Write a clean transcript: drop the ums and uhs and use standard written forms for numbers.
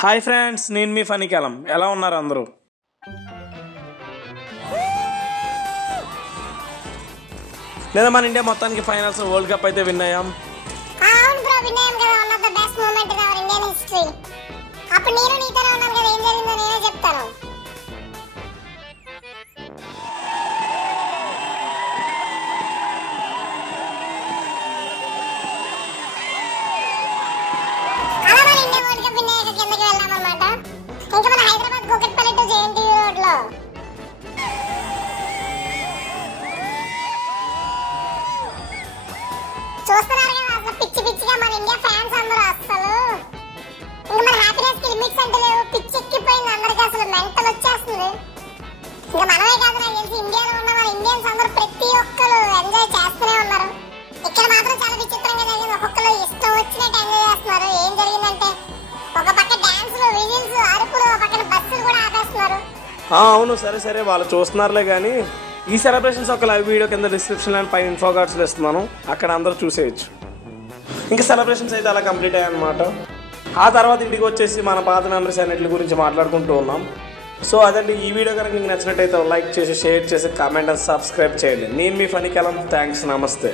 Hi friends, నేను మీ ఫణికలం. ఎలా ఉన్నారు అందరూ? లేదా మన ఇండియా మొత్తానికి ఫైనల్స్ వరల్డ్ కప్ అయితే విన్ అయ్యాం. అవును బ్రో, విన్ అయ్యాం కదా. One of the best moment in our Indian history. అప్పుడు నేను నీతోనే ఉన్నాను కదా, ఏం జరిగిందో నేనే చెప్తాను. అలా మన ఇండియా వరల్డ్ కప్ విన్ అయ్యాక కిందకి వెళ్ళాం అన్నమాట. ఇంకా మన Hyderabad Kukatpally to JNTU road లో చూస్తున్నారు కదా, అసలు పిచ్చి పిచ్చిగా మన ఇండియా ఫ్యాన్స్ అందరూ అసలు ఇంకా మన హ్యాపీనెస్ కి లిమిట్స్ అంటే లేవు. పిచ్చి ఎక్కిపోయింది అందరికి, అసలు మెంటల్ వచ్చేస్తుంది. ఇంకా మనమే కాదు, నాకు తెలిసి ఇండియాలో ఉన్న మన ఇండియన్స్ అందరూ ప్రతి ఒక్కరు ఎంజాయ్ చేస్తూనే ఉన్నారు. ఇక్కడ మాత్రం చాలా విచిత్రంగా జరిగింది. ఒక్కొక్కరు ఇష్టం వచ్చినట్టు ఎంజాయ్ చేస్తున్నారు. ఏం జరిగిందంటే ఒక పక్క డాన్సులు, విజిల్స్, అరుపులు, ఒక పక్కన బస్సులు కూడా ఆపేస్తున్నారు. అవును, సరే వాళ్ళు చూస్తున్నారులే కానీ ఈ సెలబ్రేషన్స్ ఒక లైవ్ వీడియో కింద డిస్క్రిప్షన్ అండ్ పైన ఇన్ఫో కార్డ్స్ ఇస్తున్నాను, అక్కడ అందరూ చూసేయచ్చు. ఇంకా సెలబ్రేషన్స్ అయితే అలా కంప్లీట్ అయ్యాయి అనమాట. ఆ తర్వాత ఇంటికి వచ్చేసి మన పాత మెమరీస్ అన్నిటి గురించి మాట్లాడుకుంటూ ఉన్నాం. సో అదండి, ఈ వీడియో కనుక మీకు నచ్చినట్టయితే లైక్ చేసి, షేర్ చేసి, కామెంట్ అండ్ సబ్స్క్రైబ్ చేయండి. నేను మీ ఫణికలం. థ్యాంక్స్, నమస్తే.